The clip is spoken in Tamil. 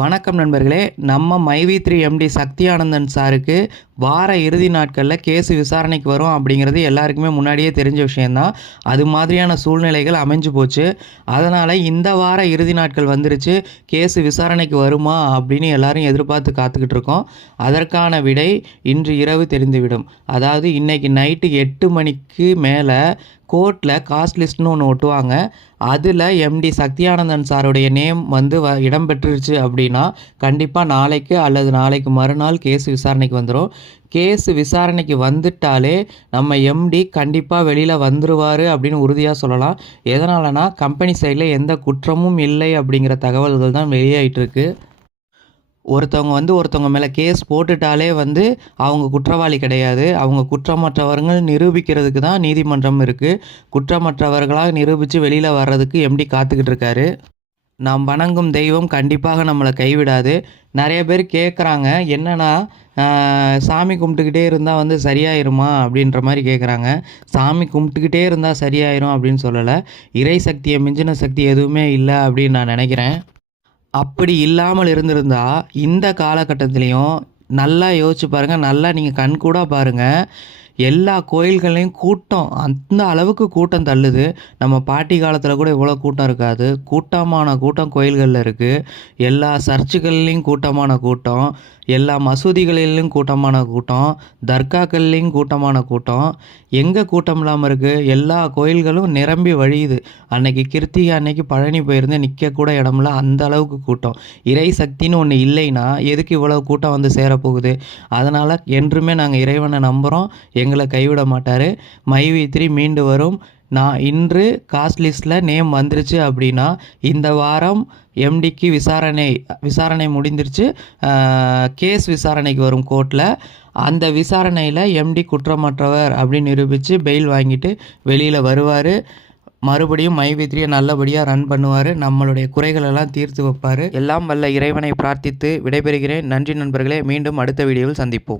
வணக்கம் நண்பர்களே. நம்ம மைவி3 எம்டி சக்தி ஆனந்தன் சாருக்கு வார இறுதி நாட்களில் கேஸு விசாரணைக்கு வரும் அப்படிங்கிறது எல்லாருக்குமே முன்னாடியே தெரிஞ்ச விஷயந்தான். அது மாதிரியான சூழ்நிலைகள் அமைஞ்சு போச்சு. அதனால் இந்த வார இறுதி நாட்கள் வந்துருச்சு. கேஸு விசாரணைக்கு வருமா அப்படின்னு எல்லாரும் எதிர்பார்த்து காத்துக்கிட்டு இருக்கோம். அதற்கான விடை இன்று இரவு தெரிந்துவிடும். அதாவது இன்றைக்கி நைட்டு 8 மணிக்கு மேலே கோர்ட்டில் காஸ்ட் லிஸ்ட்னு ஒன்று ஒட்டுவாங்க. அதில் எம்டி சக்தி ஆனந்தன் சாருடைய நேம் வந்து இடம்பெற்றுருச்சு அப்படின்னா கண்டிப்பாக நாளைக்கு அல்லது நாளைக்கு மறுநாள் கேஸ் விசாரணைக்கு வந்துடும். கேஸ் விசாரணைக்கு வந்துட்டாலே நம்ம எம்டி கண்டிப்பாக வெளியில் வந்துடுவார் அப்படின்னு உறுதியாக சொல்லலாம். எதனாலனா கம்பெனி சைடில் எந்த குற்றமும் இல்லை அப்படிங்கிற தகவல்கள் தான் வெளியாகிட்டுருக்கு. ஒருத்தவங்க மேலே கேஸ் போட்டுட்டாலே அவங்க குற்றவாளி கிடையாது. அவங்க குற்றமற்றவர்கள் நிரூபிக்கிறதுக்கு தான் நீதிமன்றம் இருக்குது. குற்றமற்றவர்களாக நிரூபித்து வெளியில் வர்றதுக்கு எம்டி காத்துக்கிட்டு இருக்காரு. நாம் வணங்கும் தெய்வம் கண்டிப்பாக நம்மளை கைவிடாது. நிறைய பேர் கேட்குறாங்க, என்னென்னா சாமி கும்பிட்டுக்கிட்டே இருந்தால் சரியாயிருமா அப்படின்ற மாதிரி கேட்குறாங்க. சாமி கும்பிட்டுக்கிட்டே இருந்தால் சரியாயிரும் அப்படின்னு சொல்லலை. இறை சக்தியை மிஞ்சின சக்தி எதுவுமே இல்லை அப்படின்னு நான் நினைக்கிறேன். அப்படி இல்லாமல் இருந்திருந்தால் இந்த காலகட்டத்திலையும் நல்லா யோசிச்சு பாருங்கள், நல்லா நீங்கள் கண்கூட பாருங்கள், எல்லா கோயில்கள்லேயும் கூட்டம் அந்த அளவுக்கு கூட்டம் தள்ளுது. நம்ம பாட்டி காலத்தில் கூட இவ்வளோ கூட்டம் இருக்காது. கூட்டமான கூட்டம் கோயில்களில் இருக்குது. எல்லா சர்ச்சுகள்லேயும் கூட்டமான கூட்டம், எல்லா மசூதிகளிலும் கூட்டமான கூட்டம், தர்காக்கள்லேயும் கூட்டமான கூட்டம். எங்கே கூட்டம் இல்லாமல் இருக்குது? எல்லா கோயில்களும் நிரம்பி வழியுது. அன்னைக்கு கிருத்திகை அன்னைக்கு பழனி போயிருந்து நிற்கக்கூட இடம்ல அந்த அளவுக்கு கூட்டம். இறை சக்தின்னு ஒன்று இல்லைன்னா எதுக்கு இவ்வளோ கூட்டம் சேரப்போகுது? அதனால் என்றுமே நாங்கள் இறைவனை நம்புகிறோம். எங்களை கைவிட மாட்டார். மைவி3 மீண்டு வரும். நான் இன்று காஸ்ட் லிஸ்ட்டில் நேம் வந்துருச்சு அப்படின்னா இந்த வாரம் எம்டிக்கு விசாரணை முடிந்துருச்சு. கேஸ் விசாரணைக்கு வரும் கோர்ட்டில். அந்த விசாரணையில் எம்டி குற்றமற்றவர் அப்படின்னு நிரூபித்து பெயில் வாங்கிட்டு வெளியில் வருவார். மறுபடியும் மைவி3 நல்லபடியாக ரன் பண்ணுவார். நம்மளுடைய குறைகளெல்லாம் தீர்த்து வைப்பார். எல்லாம் வல்ல இறைவனை பிரார்த்தித்து விடைபெறுகிறேன். நன்றி நண்பர்களே. மீண்டும் அடுத்த வீடியோவில் சந்திப்போம்.